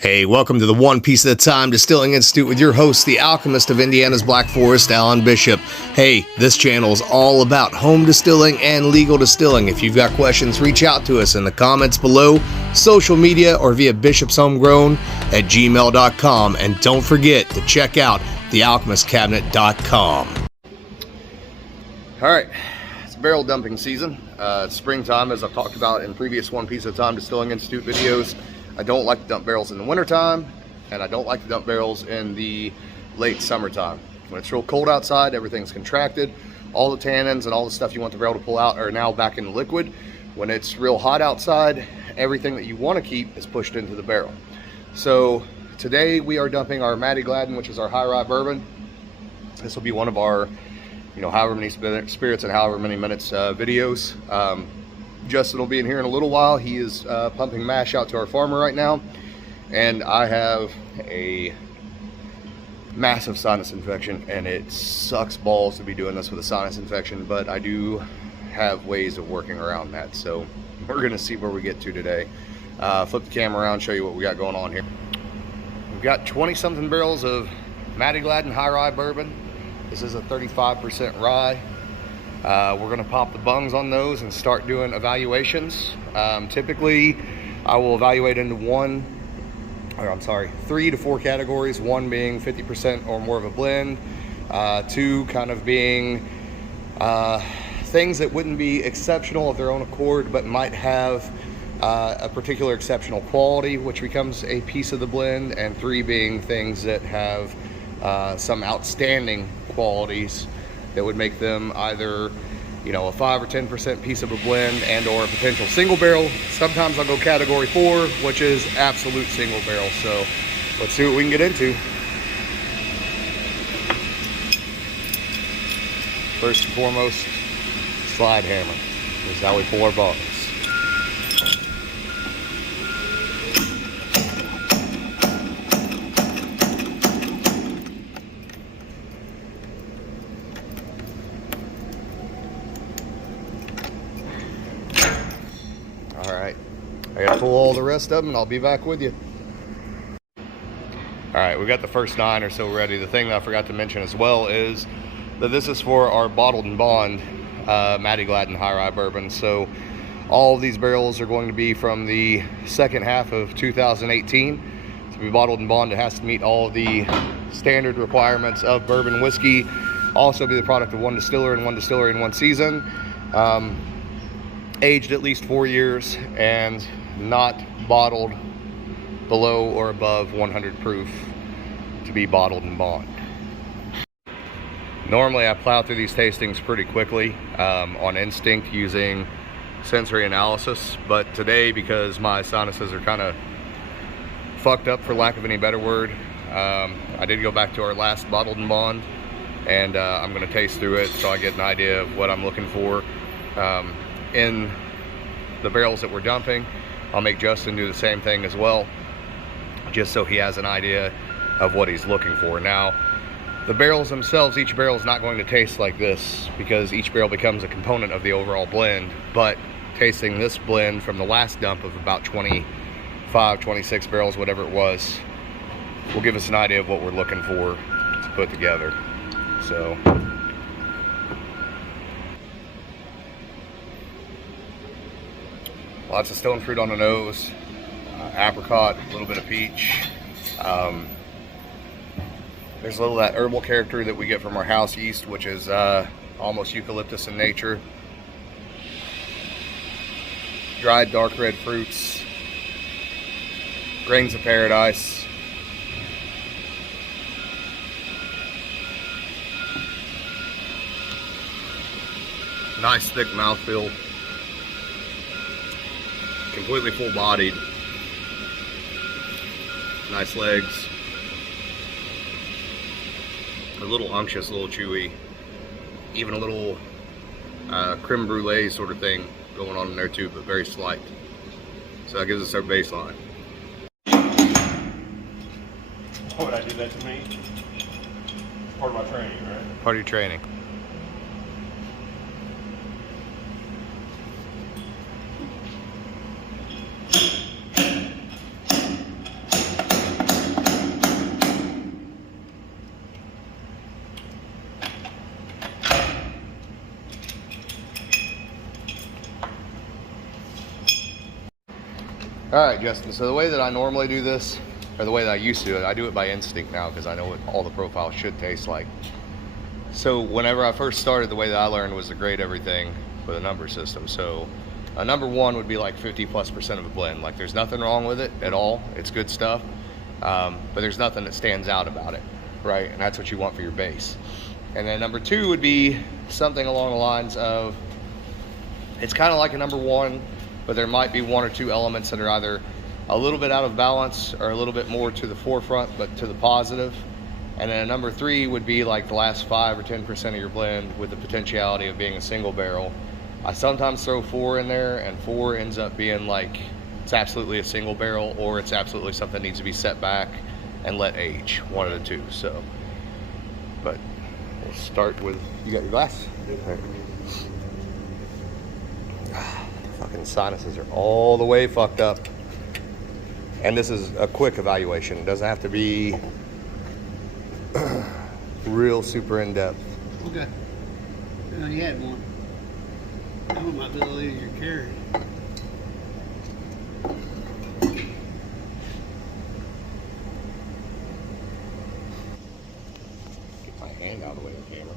Hey, welcome to the One Piece at a Time Distilling Institute with your host, the alchemist of Indiana's Black Forest, Alan Bishop. Hey, this channel is all about home distilling and legal distilling. If you've got questions, reach out to us in the comments below, social media, or via bishopshomegrown@gmail.com. And don't forget to check out thealchemistcabinet.com. All right, it's barrel dumping season. It's springtime, as I've talked about in previous One Piece at a Time Distilling Institute videos. I don't like to dump barrels in the wintertime, and I don't like to dump barrels in the late summertime. When it's real cold outside, everything's contracted. All the tannins and all the stuff you want the barrel to pull out are now back in the liquid. When it's real hot outside, everything that you want to keep is pushed into the barrel. So today we are dumping our Mattie Gladden, which is our high rye bourbon. This will be one of our, however many spirits and however many minutes videos. Justin will be in here in a little while. He is pumping mash out to our farmer right now, and I have a massive sinus infection, and it sucks balls to be doing this with a sinus infection, but I do have ways of working around that, so we're gonna see where we get to today. Flip the camera around, show you what we got going on here. We've got 20 something barrels of Mattie Gladden high rye bourbon. This is a 35% rye. We're going to pop the bungs on those and start doing evaluations. Typically, I will evaluate into 3 to 4 categories. 1 being 50% or more of a blend. 2 kind of being things that wouldn't be exceptional of their own accord, but might have a particular exceptional quality, which becomes a piece of the blend. And 3 being things that have some outstanding qualities that would make them either, a 5 or 10% piece of a blend and or a potential single barrel. Sometimes I'll go category 4, which is absolute single barrel. So let's see what we can get into. First and foremost, slide hammer. This is how we pull our bungs. I gotta pull all the rest of them and I'll be back with you. Alright, we got the first 9 or so ready. The thing that I forgot to mention as well is that this is for our bottled and bond Mattie Gladden high rye bourbon. So all of these barrels are going to be from the second half of 2018. To be bottled and bond, it has to meet all of the standard requirements of bourbon whiskey. Also be the product of one distiller and one distillery in one season. Aged at least 4 years and not bottled below or above 100 proof to be bottled and bond. Normally I plow through these tastings pretty quickly on instinct using sensory analysis, but today, because my sinuses are kind of fucked up for lack of any better word, I did go back to our last bottled and bond, and I'm going to taste through it so I get an idea of what I'm looking for in the barrels that we're dumping. I'll make Justin do the same thing as well, just so he has an idea of what he's looking for. Now, the barrels themselves, each barrel is not going to taste like this because each barrel becomes a component of the overall blend, but tasting this blend from the last dump of about 25, 26 barrels, whatever it was, will give us an idea of what we're looking for to put together. So lots of stone fruit on the nose, apricot, a little bit of peach. There's a little of that herbal character that we get from our house yeast, which is almost eucalyptus in nature. Dried dark red fruits, grains of paradise. Nice thick mouthfeel. Completely full-bodied. Nice legs. A little unctuous, a little chewy. Even a little creme brulee sort of thing going on in there too, but very slight. So that gives us our baseline. Why would I do that to me? Part of my training, right? Part of your training. All right, Justin, so the way that I normally do this, or the way that I used to do it, I do it by instinct now because I know what all the profiles should taste like. So whenever I first started, the way that I learned was to grade everything with a number system. So a number 1 would be like 50+% of a blend. Like there's nothing wrong with it at all. It's good stuff, but there's nothing that stands out about it, right? And that's what you want for your base. And then number 2 would be something along the lines of, it's kind of like a number 1, but there might be 1 or 2 elements that are either a little bit out of balance or a little bit more to the forefront, but to the positive. And then a number 3 would be like the last 5 or 10% of your blend with the potentiality of being a single barrel. I sometimes throw 4 in there, and 4 ends up being like, it's absolutely a single barrel, or it's absolutely something that needs to be set back and let age, 1 of the 2. So, but we'll start with, you got your glass? Okay. Fucking sinuses are all the way fucked up. And this is a quick evaluation. It doesn't have to be real super in-depth. Okay. You only had one. That one might be a little easier to carry. Get my hand out of the way of the camera.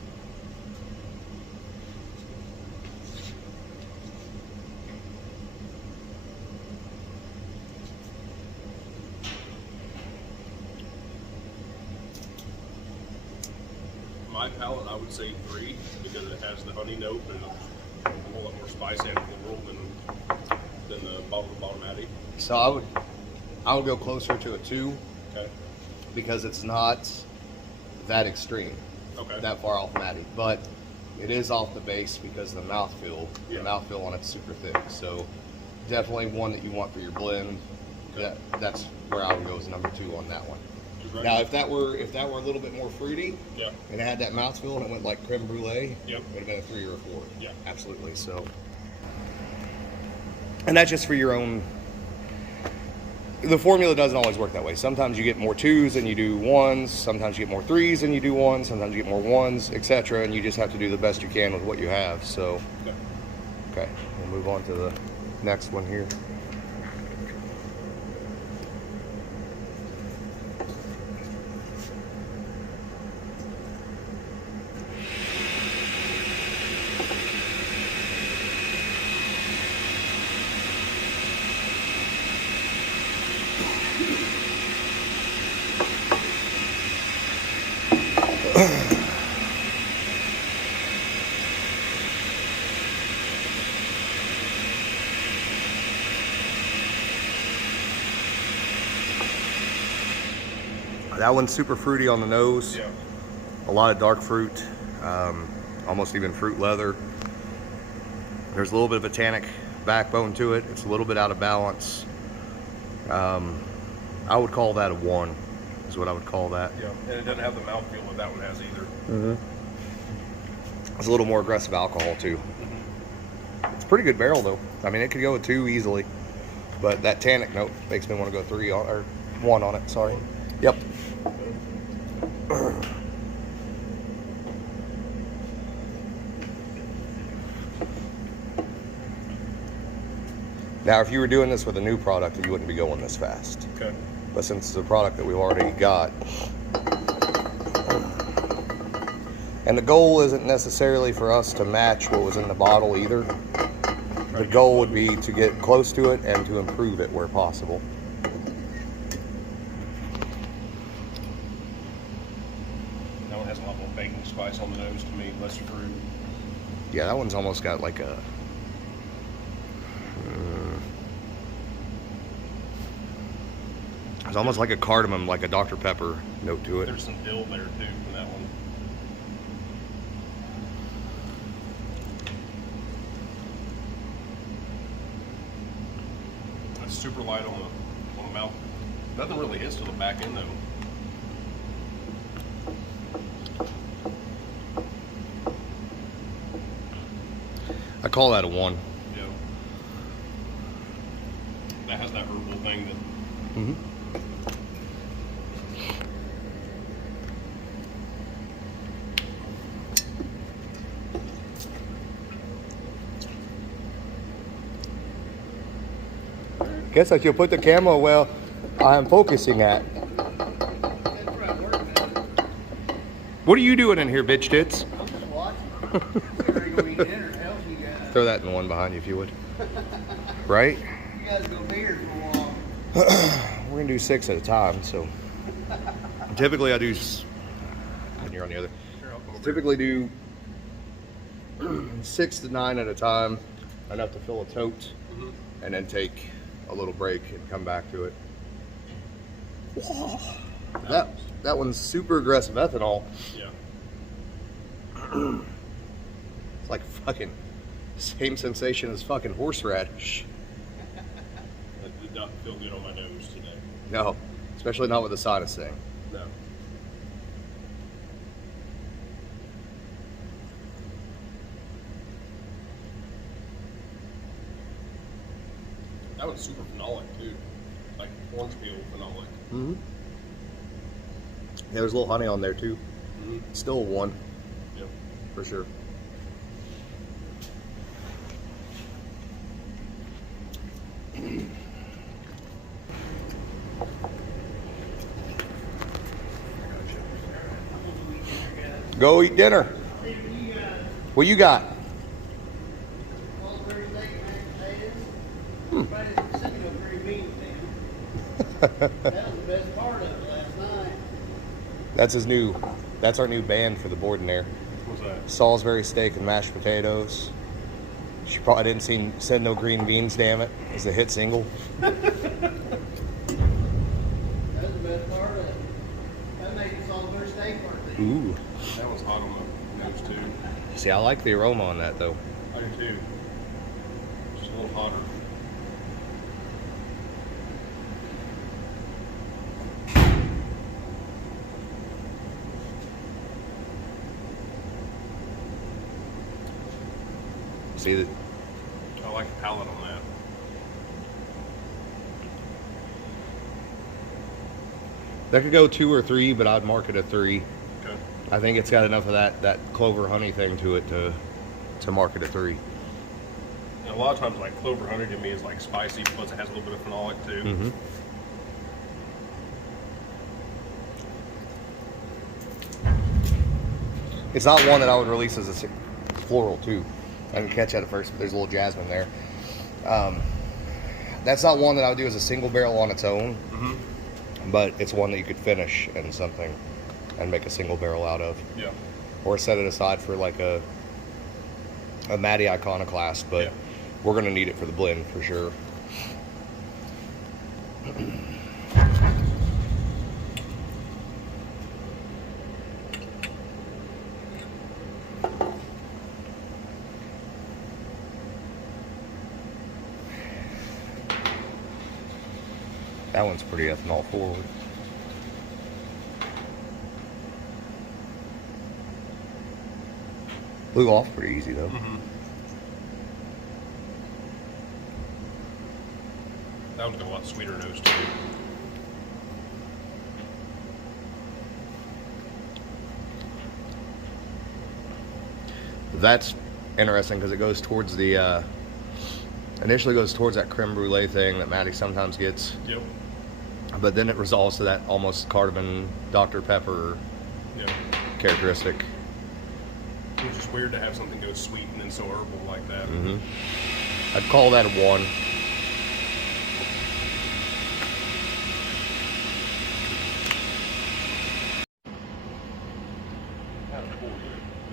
My palate, I would say 3 because it has the honey note and a whole lot more spice and floral than the bottle Mattie. So I would go closer to a 2. Okay. Because it's not that extreme, Okay. that far off Mattie, but it is off the base because of the mouthfeel. Yeah. The mouthfeel on it's super thick, so definitely one that you want for your blend. Okay. That's where I would go as number 2 on that one. Right. Now, if that were a little bit more fruity, Yeah. and it had that mouthfeel and it went like creme brulee, Yep. it would have been a 3 or a 4. Yeah. Absolutely. So, and that's just for your own. The formula doesn't always work that way. Sometimes you get more 2s than you do 1s. Sometimes you get more 3s than you do 1s. Sometimes you get more 1s, etc. And you just have to do the best you can with what you have. So, okay, we'll move on to the next one here. That one's super fruity on the nose. Yeah. A lot of dark fruit, almost even fruit leather. There's a little bit of a tannic backbone to it. It's a little bit out of balance. I would call that a 1, is what I would call that. Yeah. And it doesn't have the mouthfeel that that one has either. Mm-hmm. It's a little more aggressive alcohol too. It's a pretty good barrel though. I mean, it could go with 2 easily, but that tannic note makes me want to go 3 on, or 1 on it. Sorry. Yep. Now, if you were doing this with a new product, you wouldn't be going this fast. Okay. But since it's a product that we've already got, and the goal isn't necessarily for us to match what was in the bottle either. The goal would be to get close to it and to improve it where possible. That one has a lot more baking spice on the nose to me, less fruit. Yeah, that one's almost got like a... it's almost like a cardamom, like a Dr. Pepper note to it. There's some dill there too in that one. It's super light on the mouth. Nothing really hits to the back end though. I call that a 1. Yeah. That has that herbal thing that. Mm-hmm. Guess I should put the camera where I'm focusing at. That's right, work, man. What are you doing in here, bitch tits? I'm just watching. We're ready to go eat dinner. Help you guys. Throw that in the one behind you if you would. Right? You guys go be here for a while. We're gonna do 6 at a time, so typically I do. And you're on the other. Sure, I'll come over. Typically do 6 to 9 at a time, enough to fill a tote, and then take a little break and come back to it. That one's super aggressive ethanol. Yeah. It's like fucking same sensation as fucking horseradish. That did not feel good on my nose today. No, especially not with the sinus thing. No. That was super phenolic too. Like orange peel phenolic. Mm-hmm. Yeah, there's a little honey on there too. Still a 1 Yep. for sure. Go eat dinner. What you got? Salisbury steak and mashed potatoes. Everybody's sick of green beans, man. That was the best part of it last night. That's our new band for the board in there. What's that? Salisbury steak and mashed potatoes. She probably didn't send no green beans, damn it. It's a hit single. That was the best part of it. That made the Salisbury steak worth it. Ooh. That was hot on the nose too. See, I like the aroma on that though. I do too. Just a little hotter. See that? I like the palate on that. That could go 2 or 3, but I'd mark it a 3. Okay. I think it's got enough of that clover honey thing to it to mark it a 3. And a lot of times, like clover honey to me is like spicy, plus it has a little bit of phenolic too. Mm-hmm. It's not one that I would release as a floral too. I didn't catch that at first, but there's a little jasmine there. That's not one that I would do as a single barrel on its own, but it's one that you could finish in something and make a single barrel out of. Yeah. Or set it aside for like a Mattie Iconoclast, but Yeah. we're gonna need it for the blend for sure. That one's pretty ethanol forward. Blew off pretty easy though. That one's got a lot sweeter nose too. That's interesting because it goes towards the initially goes towards that creme brulee thing that Mattie sometimes gets, Yep. but then it resolves to that almost cardamom Dr. Pepper Yep. characteristic. Which is weird to have something go sweet and then so herbal like that. I'd call that a 1.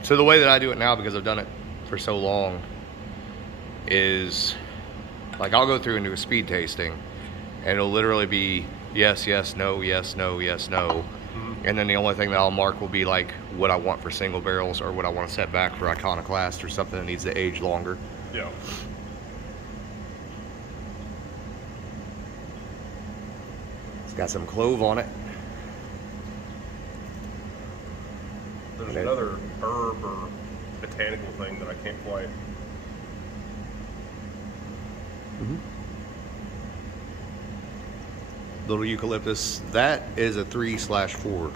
So the way that I do it now, because I've done it for so long, is like I'll go through and do a speed tasting, and it'll literally be yes, yes, no, yes, no, yes, no. And then the only thing that I'll mark will be like what I want for single barrels or what I want to set back for Iconoclast or something that needs to age longer. Yeah. It's got some clove on it. There's Okay. another herb or botanical thing that I can't quite. Little eucalyptus. That is a 3/4.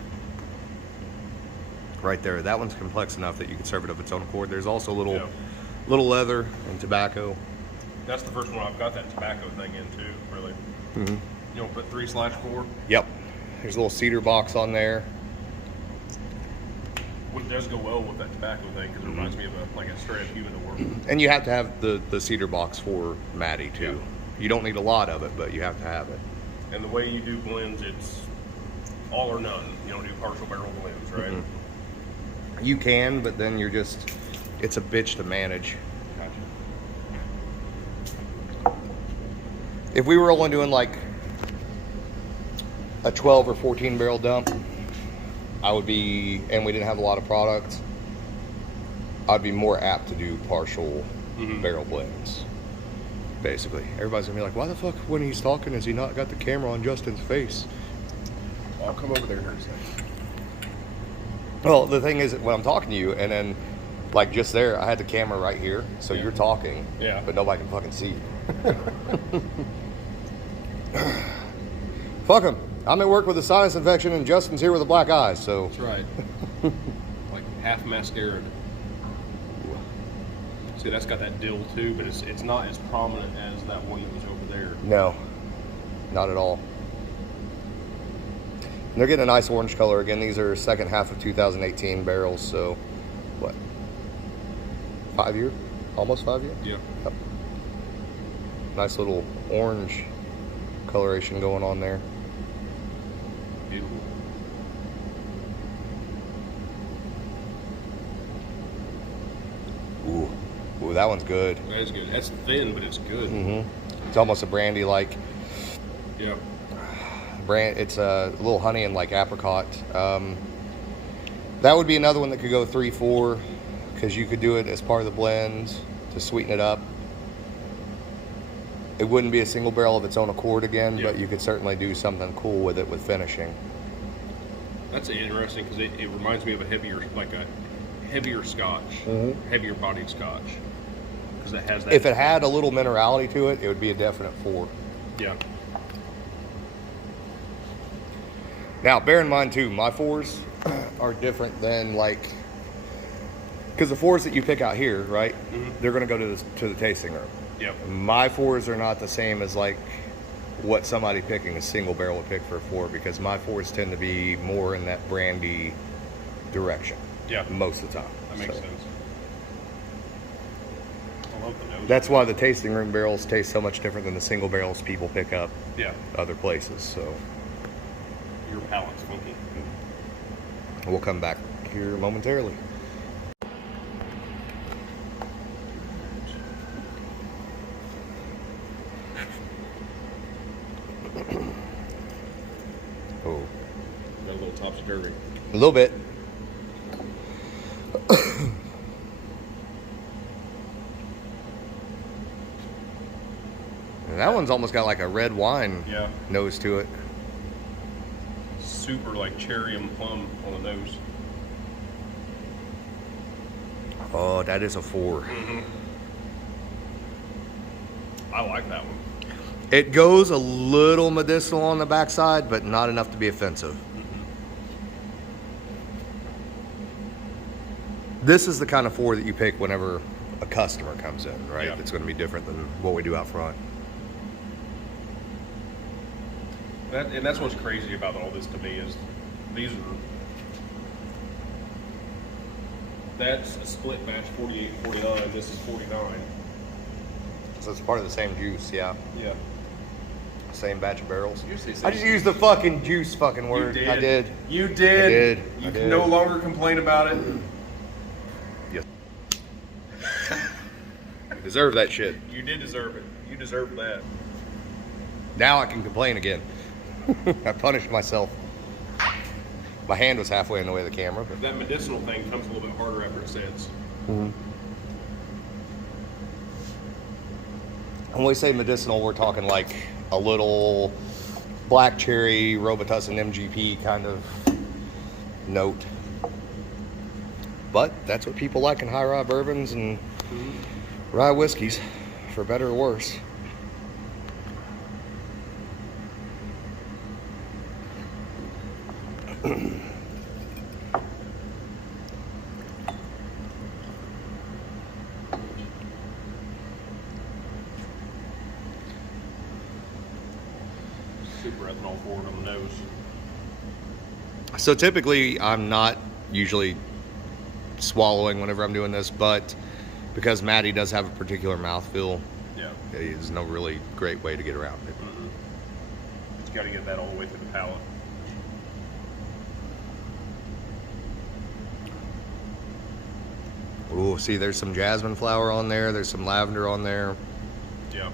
Right there. That one's complex enough that you can serve it of its own accord. There's also little Yeah. little leather and tobacco. That's the first one I've got that tobacco thing in too, really. Mm-hmm. You don't put 3/4? Yep. There's a little cedar box on there. What does go well with that tobacco thing, because it reminds me of a straight up human to work with. And you have to have the cedar box for Mattie too. Yeah. You don't need a lot of it, but you have to have it. And the way you do blends, it's all or none. You don't do partial barrel blends, right? Mm-hmm. You can, but then it's a bitch to manage. Gotcha. If we were only doing like a 12 or 14 barrel dump, and we didn't have a lot of products, I'd be more apt to do partial barrel blends. Basically, everybody's gonna be like, why the fuck when he's talking has he not got the camera on Justin's face? I'll come over there in a second. Well, the thing is, when I'm talking to you, and then, like, just there, I had the camera right here, so you're talking, but nobody can fucking see you. Fuck him. I'm at work with a sinus infection, and Justin's here with a black eye, so. That's right. Like half mascara. See, that's got that dill too, but it's not as prominent as that one that was over there. No, not at all. And they're getting a nice orange color. Again, these are second half of 2018 barrels, so what? 5 year? Almost 5 year? Yeah. Yep. Nice little orange coloration going on there. Beautiful. Ooh, that one's good. That is good. That's thin, but it's good. Mm-hmm. It's almost a brandy like. Yeah. It's a little honey and like apricot. That would be another one that could go 3-4, because you could do it as part of the blend to sweeten it up. It wouldn't be a single barrel of its own accord again, but you could certainly do something cool with it with finishing. That's interesting, because it reminds me of a heavier scotch, heavier bodied scotch, because it has that. If it had a little minerality to it, it would be a definite 4. Yeah. Now, bear in mind too, my 4s are different than like, because the 4s that you pick out here, right? They're going to go to the tasting room. Yep. My 4s are not the same as like what somebody picking a single barrel would pick for a 4, because my 4s tend to be more in that brandy direction. Yeah. Most of the time. That makes sense. I love the nose. That's why the tasting room barrels taste so much different than the single barrels people pick up other places. So your palate's funky. we'll come back here momentarily. Oh, Got a little topsy-turvy. a little bit. That one's almost got like a red wine nose to it. Super like cherry and plum on the nose. Oh, that is a 4. I like that one. It goes a little medicinal on the backside, but not enough to be offensive. This is the kind of 4 that you pick whenever a customer comes in, right? Yeah. It's going to be different than what we do out front. And that's what's crazy about all this to me is that's a split batch 48 and 49. This is 49. So it's part of the same juice, yeah. Yeah. Same batch of barrels. Usually I just used the fucking juice fucking word. You did. I did. You did. I You did. can no longer complain about it. Yes. You deserve that shit. You did deserve it. You deserve that. Now I can complain again. I punished myself. My hand was halfway in the way of the camera, but That medicinal thing comes a little bit harder after it sets. when we say medicinal, we're talking like a little black cherry, Robitussin MGP kind of note. But that's what people like in high rye bourbons and rye whiskeys, for better or worse. the nose. So typically, I'm not usually swallowing whenever I'm doing this, but because Mattie does have a particular mouthfeel, Yeah. there's no really great way to get around it. You got to get that all the way through the palate. Ooh, see, there's some jasmine flower on there. There's some lavender on there. Yeah.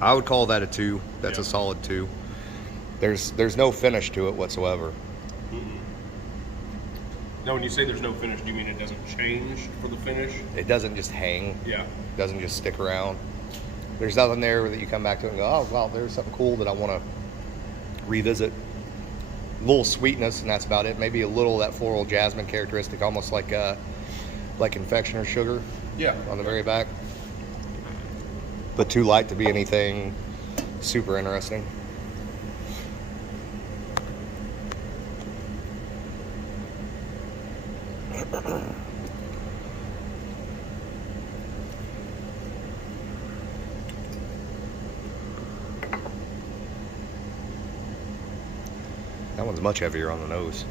I would call that a 2. That's Yeah. a solid 2. There's no finish to it whatsoever. Now, when you say there's no finish, do you mean it doesn't change for the finish? It doesn't just hang. Yeah. It doesn't just stick around. There's nothing there that you come back to and go, oh, wow, there's something cool that I want to revisit. A little sweetness, and that's about it. Maybe a little of that floral jasmine characteristic, almost like confectioner sugar. Yeah. On the very back. But too light to be anything super interesting. That one's much heavier on the nose.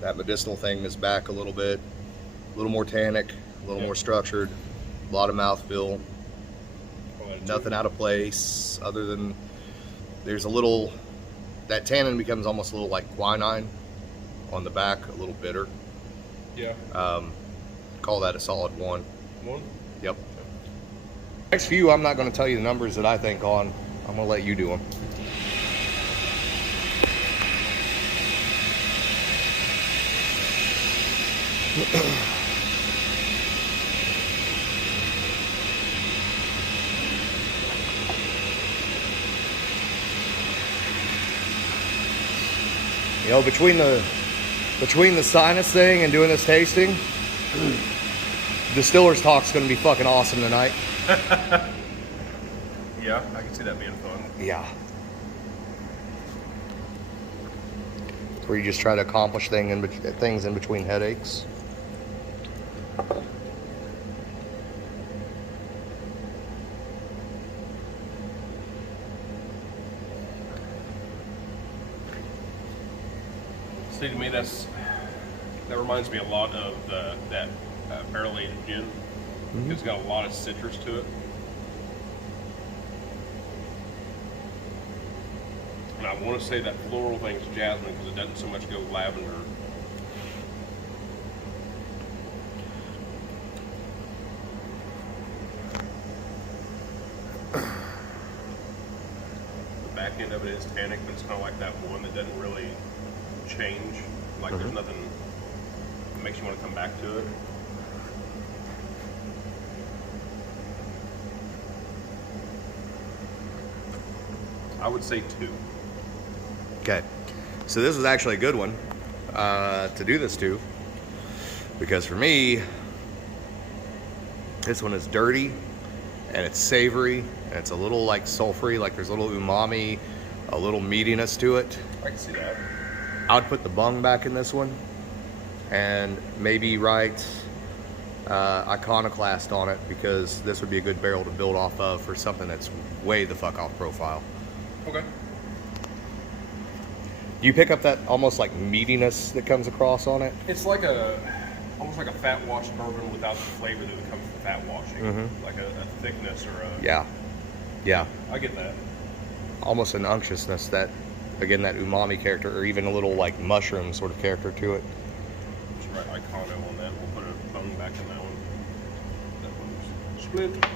That medicinal thing is back a little bit, a little more tannic, a little more structured, a lot of mouthfeel, nothing out of place other than there's a little, that tannin becomes almost a little like quinine on the back, a little bitter. Yeah. Call that a solid 1. 1? Yep. Next few, I'm not going to tell you the numbers that I think on. I'm going to let you do them. You know, between the sinus thing and doing this tasting, Distiller's Talk's going to be fucking awesome tonight. Yeah, I can see that being fun. Yeah. Where you just try to accomplish things in between headaches. See, to me, that reminds me a lot of that barrel-aged gin. It's got a lot of citrus to it. And I want to say that floral thing's jasmine because it doesn't so much go lavender. The back end of it is tannic, but it's kind of like that one that doesn't really change. Like there's nothing that makes you want to come back to it. I would say 2. Okay. So this is actually a good one to do this to, because for me, this one is dirty and it's savory and it's a little like sulfury, like there's a little umami, a little meatiness to it. I can see that. I would put the bung back in this one and maybe write Iconoclast on it, because this would be a good barrel to build off of for something that's way the fuck off profile. Okay. You pick up that almost like meatiness that comes across on it. It's like almost like a fat wash bourbon without the flavor that comes from fat washing. Like a thickness or a... Yeah. I get that. Almost an unctuousness that, again, that umami character, or even a little like mushroom sort of character to it. Just write Icono on that. We'll put a bone back in that one. That one's split.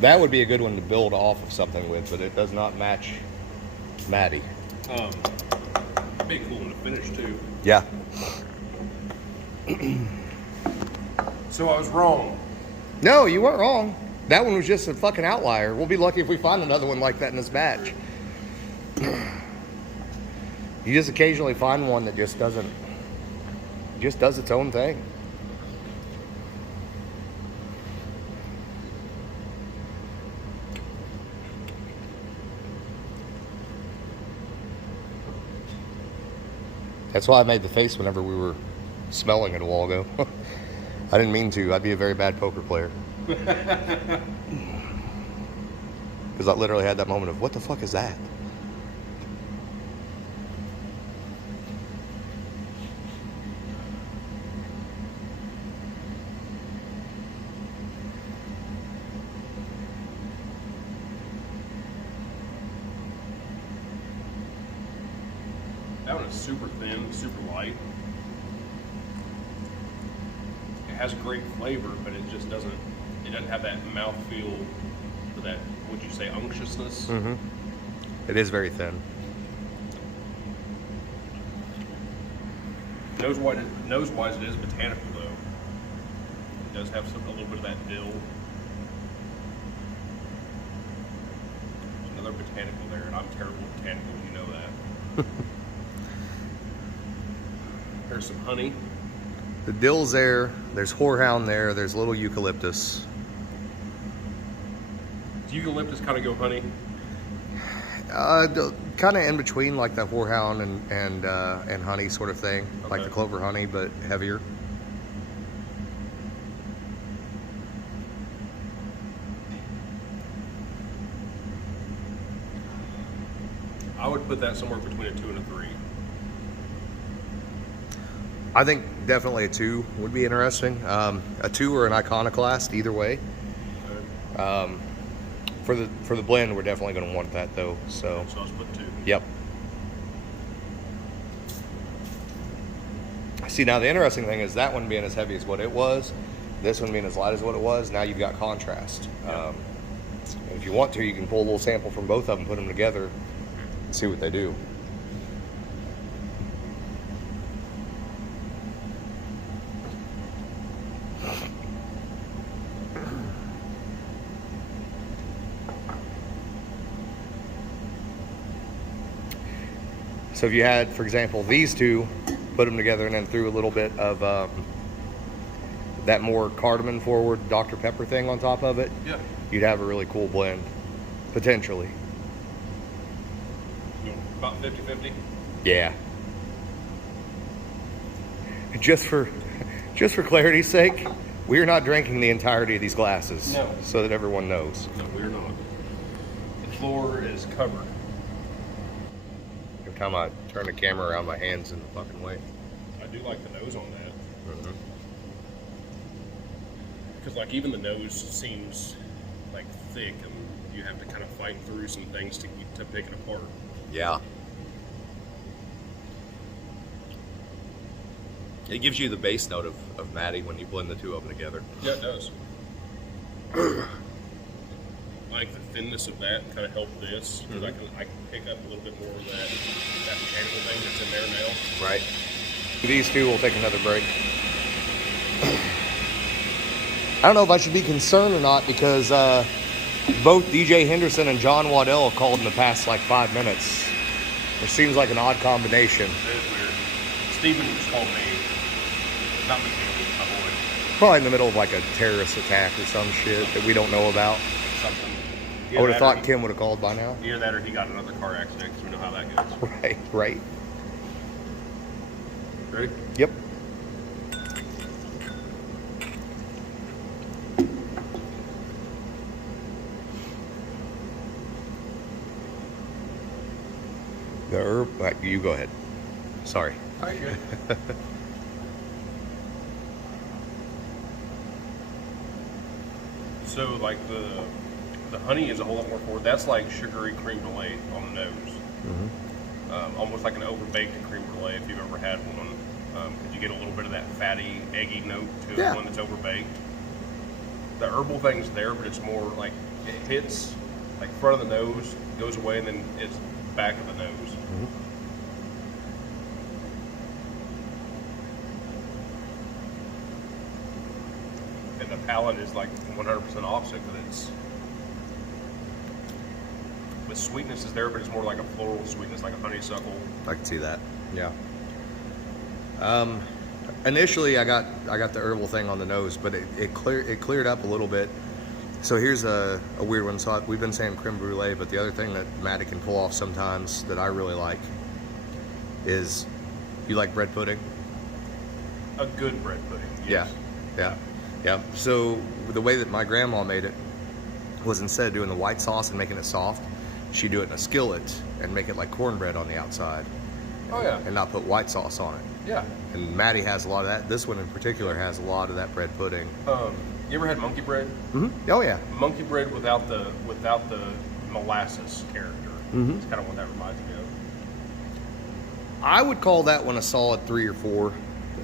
That would be a good one to build off of something with, but it does not match Mattie. Be a cool one to finish too. Yeah. So I was wrong. No, you weren't wrong. That one was just a fucking outlier. We'll be lucky if we find another one like that in this batch. You just occasionally find one that just does its own thing. That's why I made the face whenever we were smelling it a while ago. I didn't mean to. I'd be a very bad poker player. Because I literally had that moment of, what the fuck is that? That one is super thin, super light. It has great flavor, but it just doesn't have that mouthfeel or that, would you say, unctuousness? Mm-hmm. It is very thin. Nose-wise, it is botanical, though. It does have a little bit of that dill. There's another botanical there, and I'm terrible at botanicals, you know that. There's some honey. The dill's there. There's horehound there. There's a little eucalyptus. Does eucalyptus kind of go honey? Kind of in between, like the horehound and honey sort of thing, like Okay. the clover honey, but heavier. I would put that somewhere between a 2 and a 3. I think definitely a 2 would be interesting. A 2 or an iconoclast, either way. For the blend, we're definitely going to want that though. So So I'll just put 2. yep. See, now the interesting thing is that one being as heavy as what it was, this one being as light as what it was. Now you've got contrast. Yep. If you want to, you can pull a little sample from both of them, put them together, and see what they do. So if you had, for example, these two, put them together and then threw a little bit of that more cardamom forward Dr. Pepper thing on top of it, Yeah. you'd have a really cool blend, potentially. About 50-50. Yeah. Just for clarity's sake, we're not drinking the entirety of these glasses. No. So that everyone knows. No, we're not. The floor is covered. Every time I turn the camera around, my hand's in the fucking way. I do like the nose on that. Mm-hmm. Because like even the nose seems like thick and you have to kind of fight through some things to pick it apart. Yeah. It gives you the base note of Mattie when you blend the two of them together. Yeah, it does. Like the thinness of that kind of helped this because I can pick up a little bit more of that mechanical thing that's in there now. Right. These two will take another break. I don't know if I should be concerned or not because both DJ Henderson and John Waddell have called in the past like 5 minutes. Which seems like an odd combination. That is weird. Steven just called me. Not me, my boy. Probably in the middle of like a terrorist attack or some shit that we don't know about. Something. I would have thought Kim would have called by now. Either that or he got another car accident because we know how that goes. Right. Ready? Yep. The herb, you go ahead. Sorry. All right, good. So like the honey is a whole lot more forward. That's like sugary creme brulee on the nose. Mm-hmm. Almost like an overbaked creme brulee if you've ever had one. Because you get a little bit of that fatty, eggy note to Yeah. one that's overbaked. The herbal thing's there, but it's more like it hits like front of the nose, goes away, and then it's back of the nose. Mm-hmm. And the palate is like 100% opposite because it's the sweetness is there, but it's more like a floral sweetness, like a honeysuckle. I can see that. Yeah. Initially, I got the herbal thing on the nose, but it cleared up a little bit. So here's a weird one. So we've been saying creme brulee, but the other thing that Mattie can pull off sometimes that I really like is, you like bread pudding? A good bread pudding. Yes. Yeah. Yeah. Yeah. So the way that my grandma made it was instead of doing the white sauce and making it soft, she'd do it in a skillet and make it like cornbread on the outside. Oh yeah. And not put white sauce on it. Yeah. And Mattie has a lot of that. This one in particular has a lot of that bread pudding. You ever had monkey bread? Mm-hmm. Oh yeah. Monkey bread without the molasses character. Mm-hmm. It's kind of what that reminds me of. I would call that one a solid 3 or 4.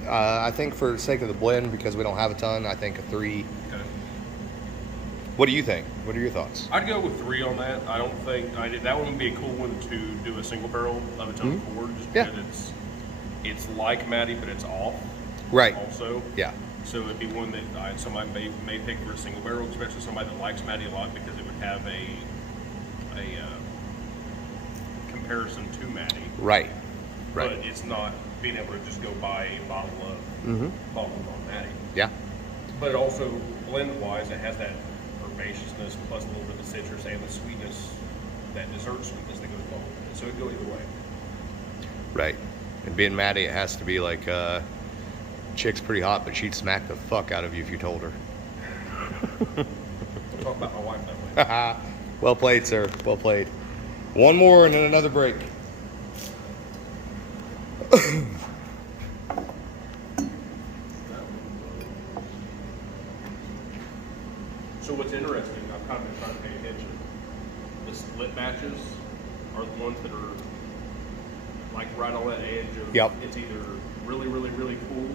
I think for the sake of the blend, because we don't have a ton, I think a 3. Okay. What do you think? What are your thoughts? I'd go with 3 on that. I don't think that one would be a cool one to do a single barrel of its own accord, just because it's like Mattie, but it's off. Right. Also. Yeah. So it'd be one that somebody may pick for a single barrel, especially somebody that likes Mattie a lot, because it would have a comparison to Mattie. Right. Right. But it's not being able to just go buy a bottle of Mattie. Yeah. But also blend-wise, it has that herbaceousness plus a little bit of citrus and the sweetness, that dessert sweetness that goes along with it. So it'd go either way. Right. And being Mattie, it has to be like, chick's pretty hot, but she'd smack the fuck out of you if you told her. We'll talk about my wife that way. Well played, sir. Well played. One more and then another break. So what's interesting, I've kind of been trying to pay attention. The split batches are the ones that are like right on that edge of it's either really, really, really cool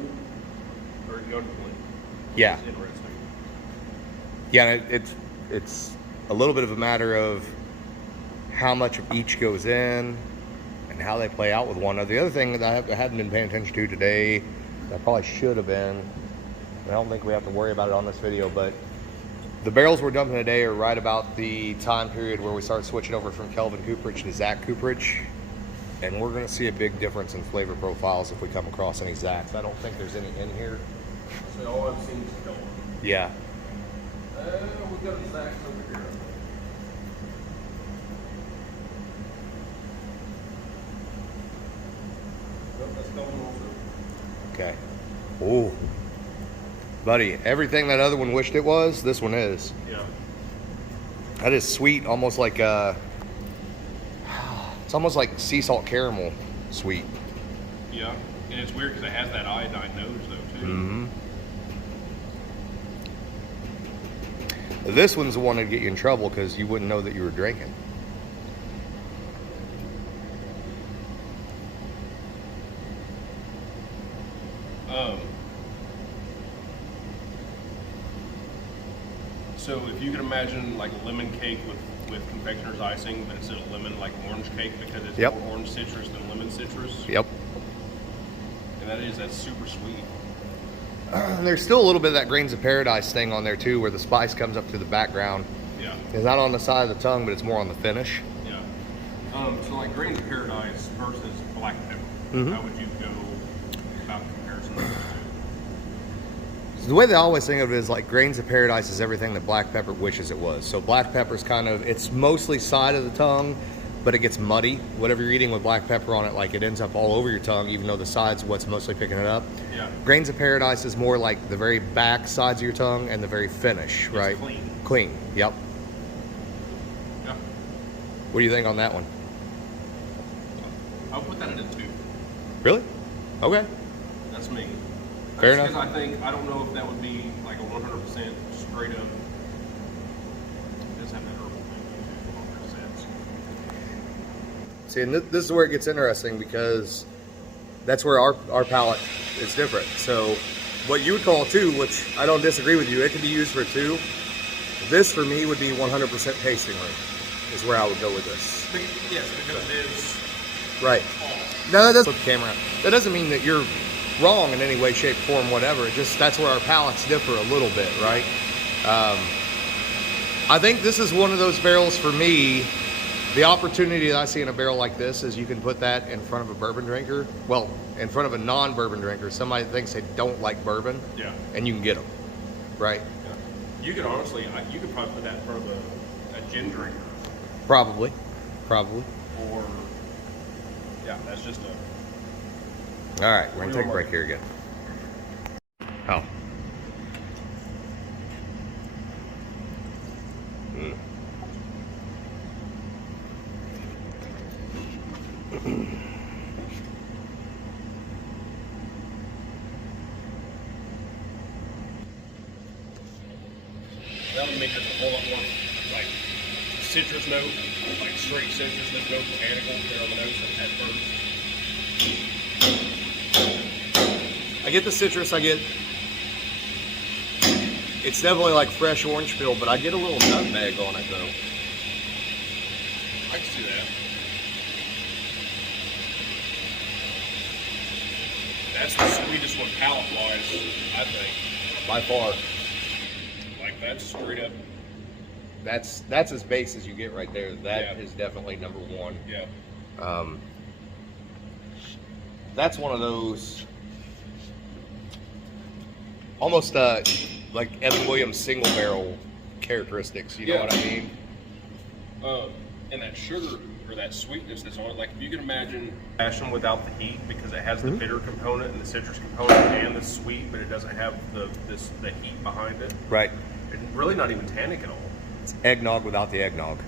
or you go to blend. Yeah. It's interesting. Yeah, and it's a little bit of a matter of how much of each goes in and how they play out with one another. The other thing that I hadn't been paying attention to today, that I probably should have been, I don't think we have to worry about it on this video, but the barrels we're dumping today are right about the time period where we start switching over from Kelvin cooperage to Zach cooperage. And we're going to see a big difference in flavor profiles if we come across any Zachs. I don't think there's any in here. So all I've seen is Kelvin. Yeah. We've got a Zach over here. Nope, that's Kelvin also. Okay. Ooh. Buddy, everything that other one wished it was, this one is. Yeah. That is sweet, almost like it's almost like sea salt caramel sweet. Yeah, and it's weird because it has that iodine nose though too. Mm-hmm. This one's the one that'd get you in trouble because you wouldn't know that you were drinking. So if you could imagine like a lemon cake with confectioner's icing, but instead of lemon, like orange cake, because it's more orange citrus than lemon citrus. Yep. And that's super sweet. There's still a little bit of that grains of paradise thing on there too, where the spice comes up to the background. Yeah. It's not on the side of the tongue, but it's more on the finish. Yeah. So like grains of paradise versus black pepper, how would you go about comparison of those two? So the way they always think of it is like grains of paradise is everything that black pepper wishes it was. So black pepper's kind of, it's mostly side of the tongue, but it gets muddy. Whatever you're eating with black pepper on it, like it ends up all over your tongue, even though the side's what's mostly picking it up. Yeah. Grains of paradise is more like the very back sides of your tongue and the very finish, It's right? clean. Clean, yep. Yeah. What do you think on that one? I'll put that at a 2. Really? Okay. That's me. Fair Because enough. I don't know if that would be like a 100% straight up. It does have that herbal thing too, 100%. See, and this is where it gets interesting because that's where our palate is different. So what you would call a 2, which I don't disagree with you, it could be used for a 2. This for me would be 100% tasting room is where I would go with this. Yes, because it is. Right. No, that doesn't flip the camera out. That doesn't mean that you're wrong in any way, shape, form, whatever. It just, that's where our palates differ a little bit, right? I think this is one of those barrels for me. The opportunity that I see in a barrel like this is you can put that in front of a bourbon drinker. Well, in front of a non-bourbon drinker, somebody that thinks they don't like bourbon, Yeah. and you can get them, right? Yeah. You could honestly, you could probably put that in front of a gin drinker. Probably. Or, yeah, that's just a. All right, we're gonna take a break here again. Oh, That would make it a whole lot more like citrus note, like straight citrus note, no botanical there on the nose at first. I get the citrus, it's definitely like fresh orange peel, but I get a little nutmeg on it though. I can see that. That's the sweetest one palate-wise, I think. By far. Like that's straight up. That's as base as you get right there. That is definitely number one. Yeah. That's one of those almost like Evan Williams single barrel characteristics. You know what I mean? And that sugar or that sweetness that's on it, like if you can imagine passion without the heat, because it has the bitter component and the citrus component and the sweet, but it doesn't have the heat behind it. Right. It's really not even tannic at all. It's eggnog without the eggnog.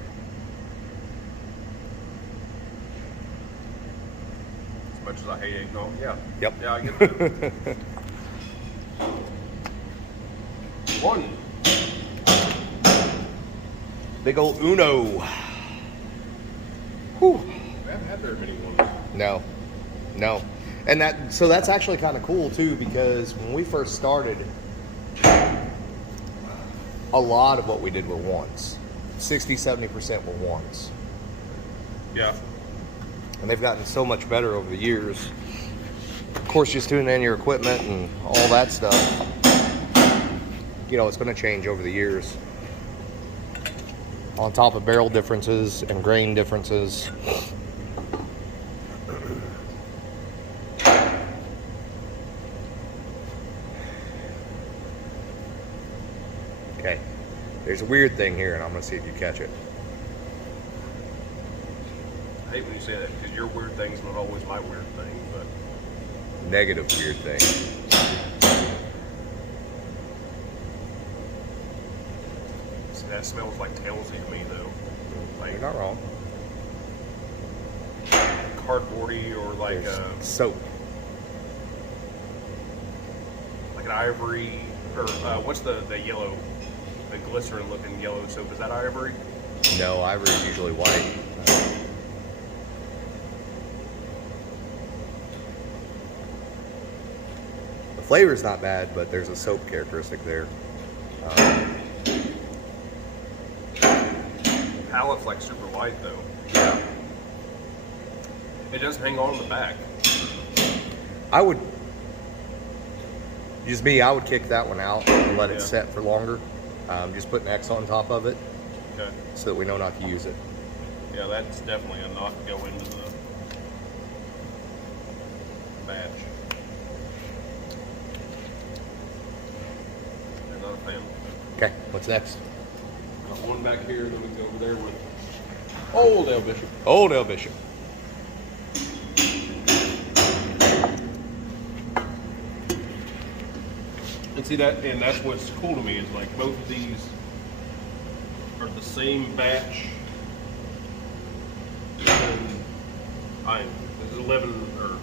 As much as I hate eggnog, yeah. Yep. Yeah, I get that. One. Big old Uno. Whew. We haven't had very many ones. No. And that's actually kind of cool too, because when we first started, a lot of what we did were ones. 60-70% were ones. Yeah. And they've gotten so much better over the years. Of course, just tuning in your equipment and all that stuff, you know, it's going to change over the years. On top of barrel differences and grain differences. Okay, there's a weird thing here, and I'm going to see if you catch it. I hate when you say that, because your weird thing's not always my weird thing, but... Negative weird thing. See, that smells like tailsy to me, though. Like, You're not wrong. cardboardy or like soap. Like an ivory, or what's the yellow, the glycerin looking yellow soap? Is that ivory? No, ivory is usually white. The flavor's not bad, but there's a soap characteristic there. Palate's like super light though. Yeah. It does hang on in the back. I would, just me, I would kick that one out and let it Yeah. set for longer. Just put an X on top of it Okay. so that we know not to use it. Yeah, that's definitely a not go into the batch. I'm not a fan. Okay, what's next? Got one back here, then we go over there with Old Ale Bishop. Old Ale Bishop. And see that, and that's what's cool to me is like both of these are the same batch. This is 11 or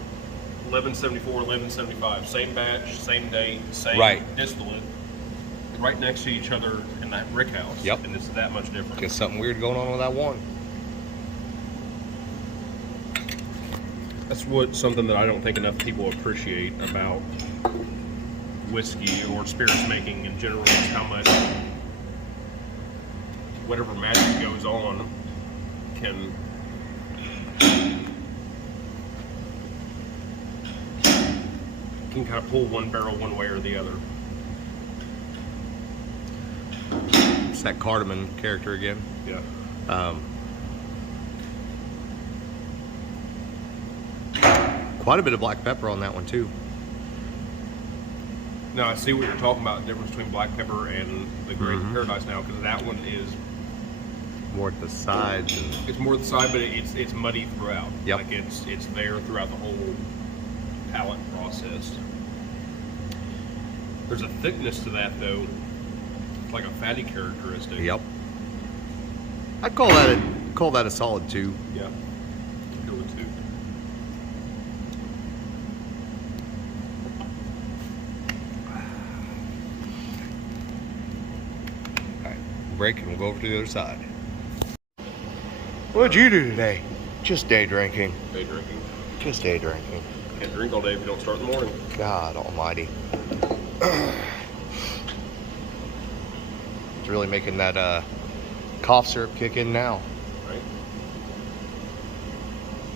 1174, 1175. Same batch, same date, same distillate. Right next to each other in that rick house. Yep. And it's that much different. Just something weird going on with that one. That's something that I don't think enough people appreciate about whiskey or spirits making in general, is how much whatever magic goes on can kind of pull one barrel one way or the other. It's that cardamom character again. Yeah. Quite a bit of black pepper on that one too. No, I see what you're talking about, the difference between black pepper and the Great Paradise now, because that one is More at the sides. And it's more the side, but it's muddy throughout. Yep. Like it's there throughout the whole palate process. There's a thickness to that though. It's like a fatty characteristic. Yep. I'd call that a solid 2. Yeah. Go with 2. All right, break and we'll go over to the other side. What'd you do today? Just day drinking. Day drinking. Just day drinking. Can't drink all day if you don't start in the morning. God almighty. It's really making that cough syrup kick in now. Right.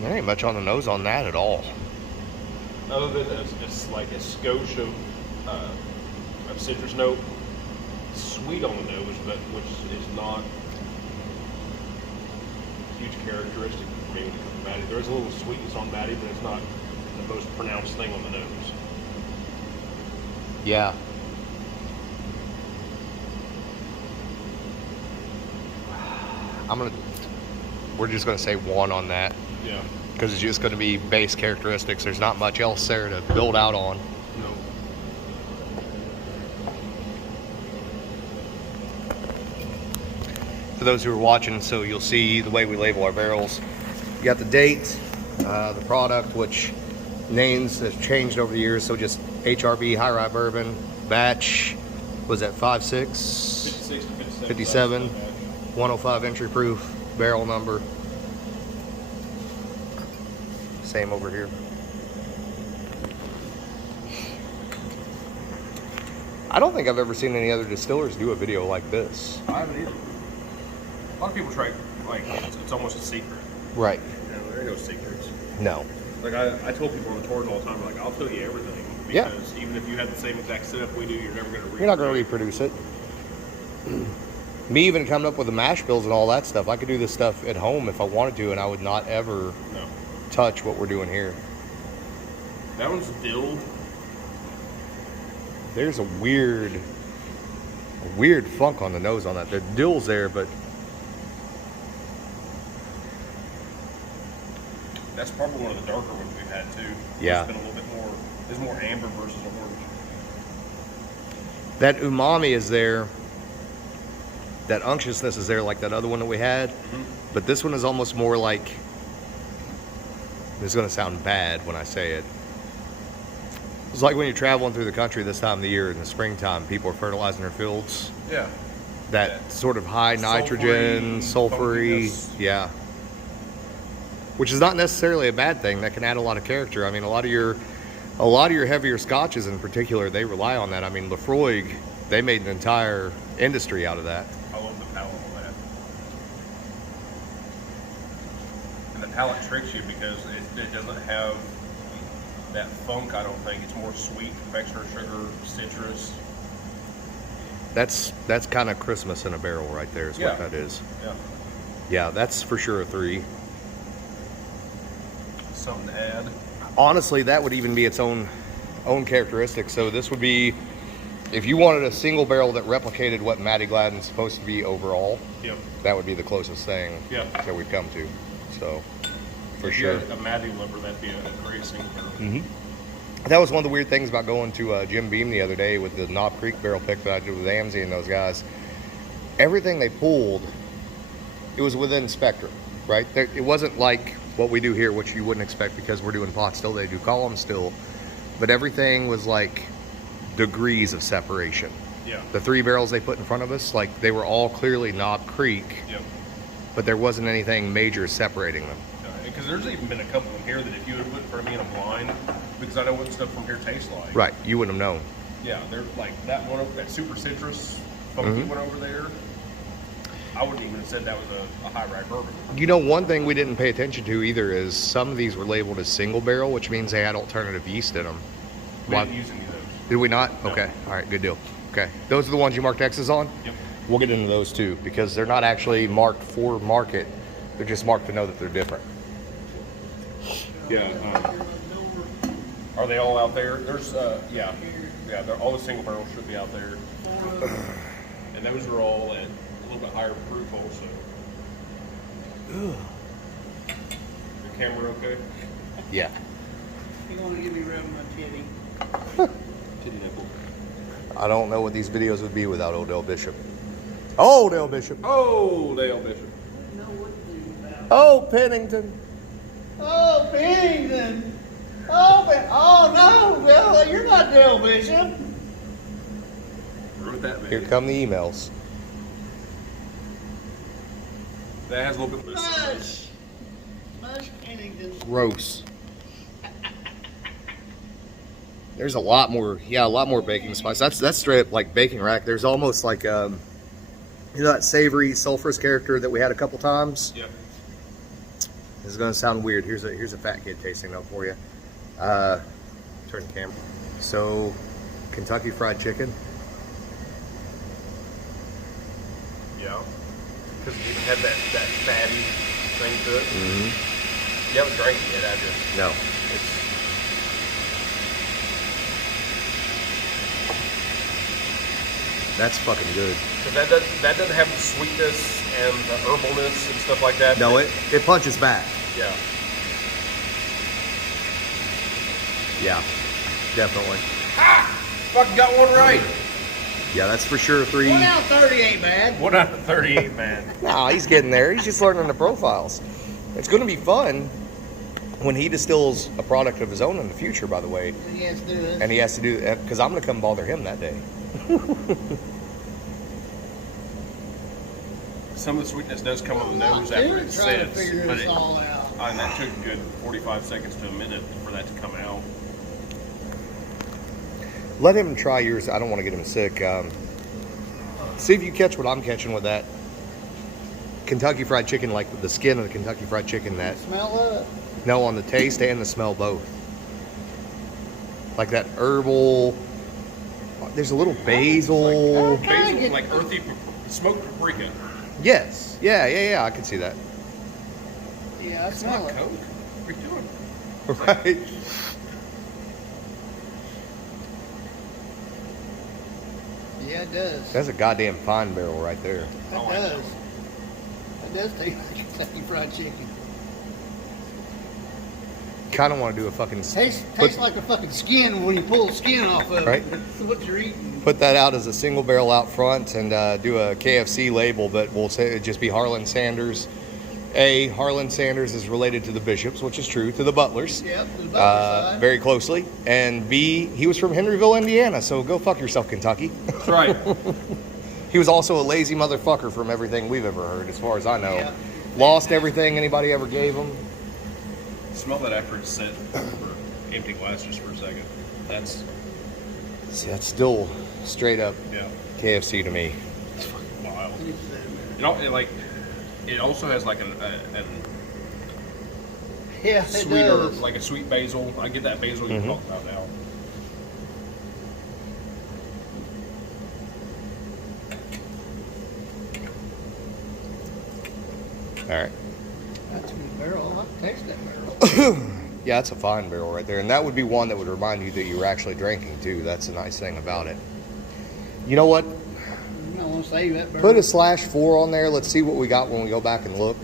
There ain't much on the nose on that at all. Other than it's like a skosh of citrus note. Sweet on the nose, but which is not a huge characteristic for me when it comes to Mattie. There's a little sweetness on Mattie, but it's not the most pronounced thing on the nose. Yeah. We're just gonna say 1 on that. Yeah. Because it's just gonna be base characteristics. There's not much else there to build out on. No. For those who are watching, so you'll see the way we label our barrels. You got the date, the product, which names have changed over the years. So just HRB, High Rye Bourbon, batch, was that 5.6? 56 to 57. 57, 105 entry proof, barrel number. Same over here. I don't think I've ever seen any other distillers do a video like this. I haven't either. A lot of people try, like, it's almost a secret. Right. You know, there ain't no secrets. No. Like, I told people on the tours all the time, like, I'll tell you everything. Yeah. Because even if you have the same exact setup we do, you're never going to You're not going to reproduce it. Me even coming up with the mash bills and all that stuff, I could do this stuff at home if I wanted to, and I would not ever touch what we're doing here. That one's dilled. There's a weird funk on the nose on that. The dill's there, but that's probably one of the darker ones we've had too. Yeah. It's been a little bit more. There's more amber versus orange. that umami is there. That unctuousness is there, like that other one that we had. Mm-hmm. But this one is almost more like. This is going to sound bad when I say it. It's like when you're traveling through the country this time of the year in the springtime, people are fertilizing their fields. Yeah. That sort of high nitrogen, sulfury, yeah. Which is not necessarily a bad thing. That can add a lot of character. I mean, a lot of your heavier scotches in particular, they rely on that. I mean, Lafroig, they made an entire industry out of that. I love the palate on that. And the palate tricks you because it doesn't have that funk, I don't think. It's more sweet, extra sugar, citrus. That's kind of Christmas in a barrel right there is what that is. Yeah. Yeah, that's for sure a 3. Something to add. Honestly, that would even be its own characteristic. So this would be, if you wanted a single barrel that replicated what Mattie Gladden's supposed to be overall, that would be the closest thing that we've come to. So, for sure. If you had a Mattie liver, that'd be a great single barrel. Mm-hmm. That was one of the weird things about going to Jim Beam the other day with the Knob Creek barrel pick that I did with Amzie and those guys. Everything they pulled, it was within spectrum, right? It wasn't like what we do here, which you wouldn't expect because we're doing pot still, they do column still. But everything was like degrees of separation. Yeah. The 3 barrels they put in front of us, like they were all clearly Knob Creek, but there wasn't anything major separating them. Because there's even been a couple in here that if you would have put in front of me in a blind, because I know what stuff from here tastes like. Right, you wouldn't have known. Yeah, they're like that one, that super citrus funky one over there. I wouldn't even have said that was a high rye bourbon. You know, one thing we didn't pay attention to either is some of these were labeled as single barrel, which means they had alternative yeast in them. We didn't use any of those. Did we not? No. Okay, all right, good deal. Okay, those are the ones you marked X's on? Yep. We'll get into those too, because they're not actually marked for market. They're just marked to know that they're different. Yeah. Are they all out there? There's, yeah, all the single barrels should be out there. And those are all at a little bit higher proof also. The camera okay? Yeah. You want to give me rubbing my titty? Titty nipple. I don't know what these videos would be without Odell Bishop. Oh, Odell Bishop. Oh, Dale Bishop. Oh, Pennington. Oh, Pennington. Oh no, Bill, you're not Dale Bishop. Wrote that, Here baby. come the emails. That has a little bit of Mush Pennington. Gross. There's a lot more, a lot more baking spice. That's straight up like baking rack. There's almost like, you know, that savory, sulfurous character that we had a couple times. Yep. This is gonna sound weird. Here's a fat kid tasting note for you. Turn the camera. So, Kentucky Fried Chicken. Yeah. Because it had that fatty thing to it. Mm-hmm. You haven't drank it yet, have you? No. That's fucking good. Because that doesn't have the sweetness and the herbalness and stuff like that. No, it punches back. Yeah. Yeah, definitely. Ha! Fucking got one right. Yeah, that's for sure 3. 1 out of 30 ain't bad. 1 out of 38, man. Nah, he's getting there. He's just learning the profiles. It's going to be fun when he distills a product of his own in the future, by the way. He has to do this. And he has to do that because I'm going to come bother him that day. Some of the sweetness does come on the nose Dude, after it trying to sets. figure But this all out. and that took a good 45 seconds to a minute for that to come out. Let him try yours. I don't want to get him sick. See if you catch what I'm catching with that Kentucky Fried Chicken, like the skin of the Kentucky Fried Chicken. That Smell it. no, on the taste and the smell both. Like that herbal. There's a little basil. Basil, like earthy smoked paprika. Yes. Yeah. I can see that. Yeah, I It's smell not it. Coke. What are you doing? Right. Yeah, it does. That's a goddamn fine barrel right there. That I like does. That does taste like Kentucky Fried Chicken. Kind of want to do a fucking Tastes put, like a fucking skin when you pull the skin off of Right. it. That's what you're eating. put that out as a single barrel out front and do a KFC label, but we'll say it'd just be Harlan Sanders. A, Harlan Sanders is related to the Bishops, which is true, to the Butlers. Yep, the Butler side. Very closely. And B, he was from Henryville, Indiana, so go fuck yourself, Kentucky. That's right. He was also a lazy motherfucker from everything we've ever heard, as far as I know. Yeah. Lost everything anybody ever gave him. Smell that after it's set for empty glass just for a second. That's See, that's still straight up yeah, KFC to me. it's fucking wild. It also has like an Yeah, it sweeter, does. like a sweet basil. I get that basil you're talking about now. All right. That's a good barrel. I can taste that barrel. Yeah, it's a fine barrel right there. And that would be one that would remind you that you were actually drinking, too. That's a nice thing about it. You know what? You don't want to save that barrel. Put a /4 on there. Let's see what we got when we go back and look.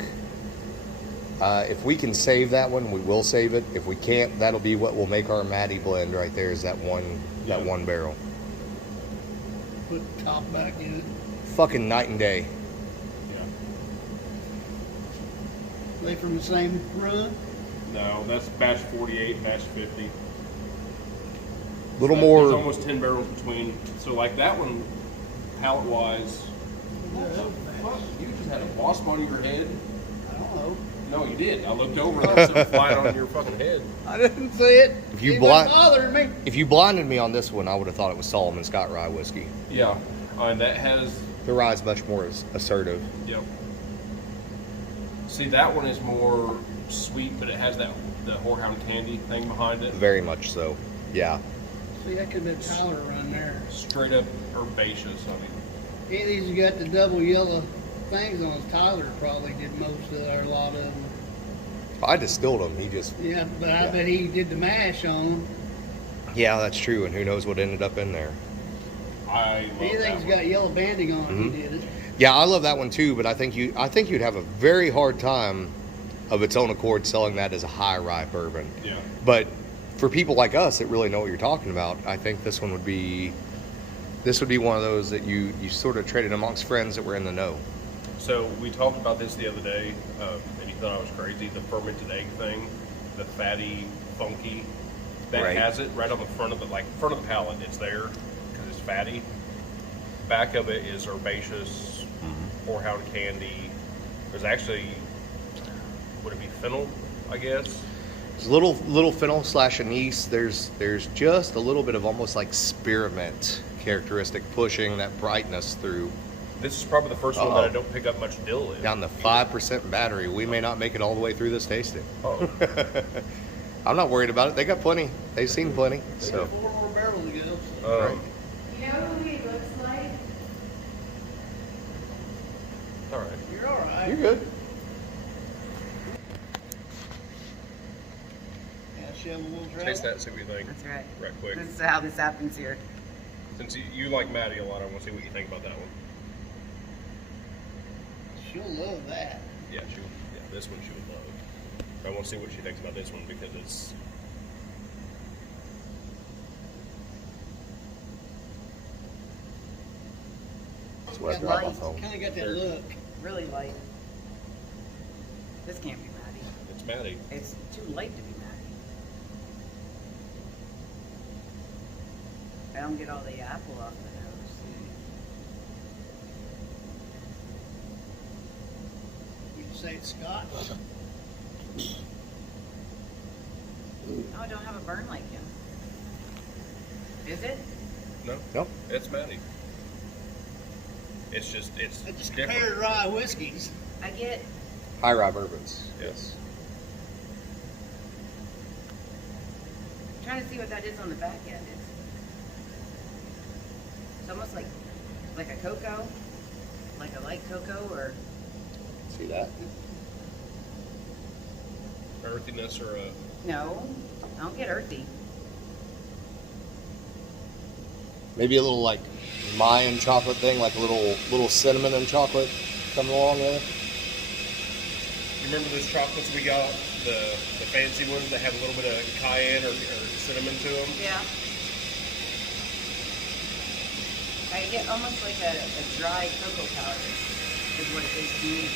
If we can save that one, we will save it. If we can't, that'll be what will make our Mattie blend right there, is that one barrel. Put the top back in it. Fucking night and day. Yeah. They from the same run. No, that's batch 48, batch 50. Little There's more. almost 10 barrels between. So like that one, palate wise, you just had a wasp on your head. I don't know. No, you did. I looked over and there was something flying on your fucking head. I didn't see it. If you It blind- wasn't bothering me. If you blinded me on this one, I would have thought it was Solomon Scott rye whiskey. Yeah, and that has, The rye is much more assertive. yep. See, that one is more sweet, but it has the whorehound candy thing behind it. Very much so. Yeah. See, that could have been Tyler run there. Straight up herbaceous. I mean, Any of these got the double yellow things on his. Tyler probably did most of or a lot of them. I distilled them. He just. Yeah, but I bet he did the mash on them. Yeah, that's true. And who knows what ended up in there. I love that Anything's one. got yellow banding on it, he did it. Yeah, I love that one too, but I think you'd have a very hard time of its own accord selling that as a high rye bourbon. Yeah. But for people like us that really know what you're talking about, I think this would be one of those that you sort of traded amongst friends that were in the know. So we talked about this the other day, and you thought I was crazy. The fermented egg thing, the fatty, funky, that Right. has it right on the front of the front of the palate. It's there because it's fatty. Back of it is herbaceous, horehound candy. There's actually, would it be fennel? I guess. It's a little fennel / anise. There's just a little bit of almost like spearmint characteristic pushing that brightness through. This is probably the first one that I don't pick up much dill in. Down to 5% battery. We may not make it all the way through this tasting. Oh. I'm not worried about it. They got plenty. They've seen plenty. They So got 4 more barrels to go. So. Right. You know who he looks like? All right. You're all right. You're good. Yeah, shove a little travel. Taste that, see what you think. That's right. Right quick. This is how this happens here. Since you like Mattie a lot, I want to see what you think about that one. She'll love that. Yeah, this one she would love. I want to see what she thinks about this one because it's. That's what I Got dropped my light. phone. Kind of got that look. Really light. This can't be Mattie. It's Mattie. It's too light to be Mattie. I don't get all the apple off the nose. You'd say it's Scotch. Oh, I don't have a burn like him. Is it? No, Nope. it's Mattie. It's I just different. compared rye whiskeys. I get. High rye bourbons. Yes. I'm trying to see what that is on the back end. It's almost like a cocoa, like a light cocoa, or See that? Earthiness or a. no, I don't get earthy. Maybe a little like Mayan chocolate thing, like a little cinnamon and chocolate coming along there. You remember those chocolates we got, the fancy ones that have a little bit of cayenne or cinnamon to them? Yeah. I get almost like a dry cocoa powder, is what it is to me.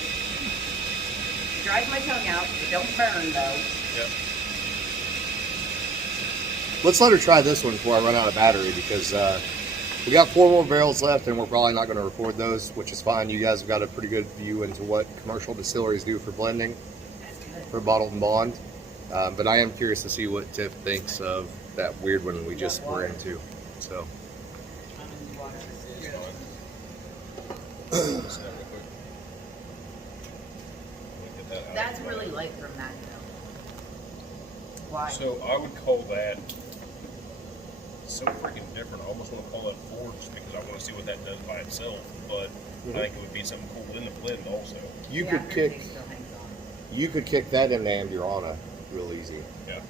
It dries my tongue out. It don't burn though. Yep. Let's let her try this one before I run out of battery because we got 4 more barrels left and we're probably not going to record those, which is fine. You guys have got a pretty good view into what commercial distilleries do for blending, That's good. for bottled and bond. But I am curious to see what Tiff thinks of that weird one we just were into. So. I'm in the water. It's fine. Let's see that real quick. Let me get that out. That's really light from that though. Why? So I would call that so freaking different. I almost want to call that forged because I want to see what that does by itself. But I think it would be something cool in the blend also. You The could aftertaste kick still hangs on. you could kick that into Amburana real easy. Yeah.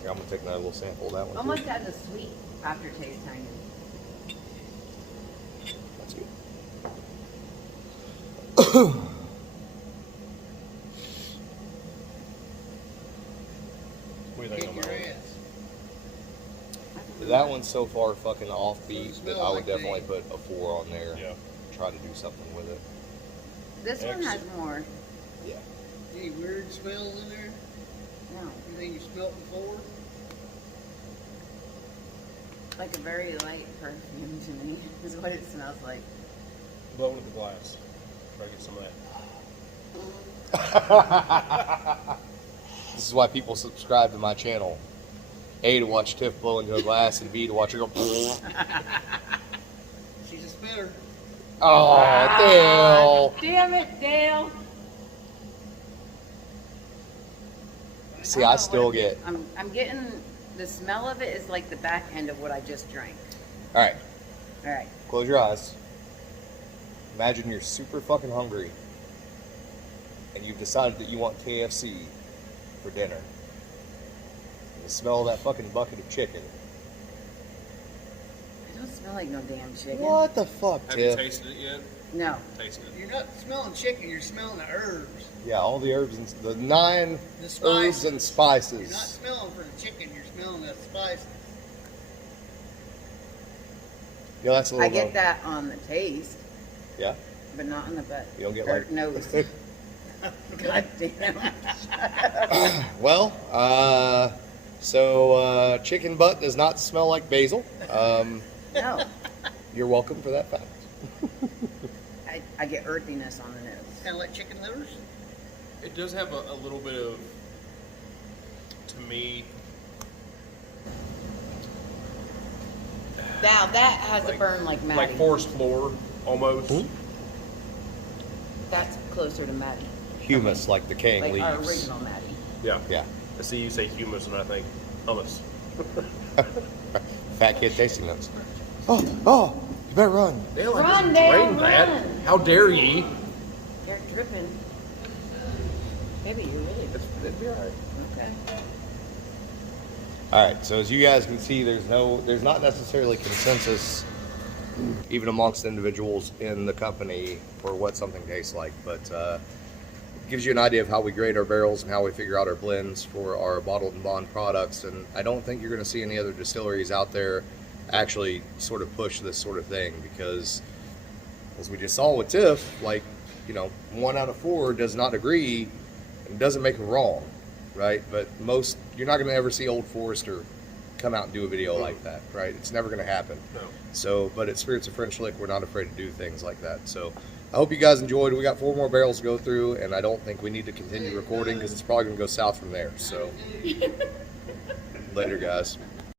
Here, I'm gonna take another little sample of that one. Almost Too. has a sweet aftertaste hanging. That's good. What do you think Kick on your that one? ass. That one's so far fucking offbeat that I would Like definitely me. put a 4 on there. Yeah. Try to do something with it. This one has more. Yeah. Any weird smells in there? No, Anything you smelled before? like a very light perfume to me is what it smells like. Blow into the glass. Try to get some of that. This is why people subscribe to my channel. A, to watch Tiff blow into a glass, and B, to watch her go. She's a spitter. Oh, Dale. Damn it, Dale. See, I still get. I'm getting the smell of it is like the back end of what I just drank. All right, All right. close your eyes. Imagine you're super fucking hungry, and you've decided that you want KFC for dinner. And the smell of that fucking bucket of chicken. I don't smell like no damn chicken. What the fuck, Have you Tiff? tasted it yet? No. Tasted it. You're not smelling chicken, you're smelling the herbs. Yeah, all the herbs and the 9 The herbs spices. and You're not spices. smelling for the chicken, you're smelling the spices. Yeah, that's a I little. get that on the taste. Yeah. but not on the butt. You don't get Or like nose. God damn. Well, so chicken butt does not smell like basil. No, You're welcome for that fact. I get earthiness on the nose. Kind of like chicken livers. It does have a little bit of, to me, Now that has a Like- burn like Mattie. like forest floor almost. Hmm? That's closer to Mattie. Humus, like decaying Like our leaves. original Mattie. Yeah. Yeah. I see you say humus and I think hummus. Fat kid tasting notes. Oh, you better run. Dale, I Run, just Dale, drained that. run. How dare ye? They're dripping. Maybe you really. It'd be alright. Okay. All right, so as you guys can see, there's not necessarily consensus even amongst individuals in the company for what something tastes like, but it gives you an idea of how we grade our barrels and how we figure out our blends for our bottled and bond products. And I don't think you're going to see any other distilleries out there actually sort of push this sort of thing, because as we just saw with Tiff, like, 1 out of 4 does not agree and doesn't make them wrong, right? But you're not going to ever see Old Forester come out and do a video like that, right? It's never going to happen. No. So, but at Spirits of French Lick, we're not afraid to do things like that. So I hope you guys enjoyed. We got 4 more barrels to go through, and I don't think we need to continue recording because it's probably going to go south from there. So later, guys.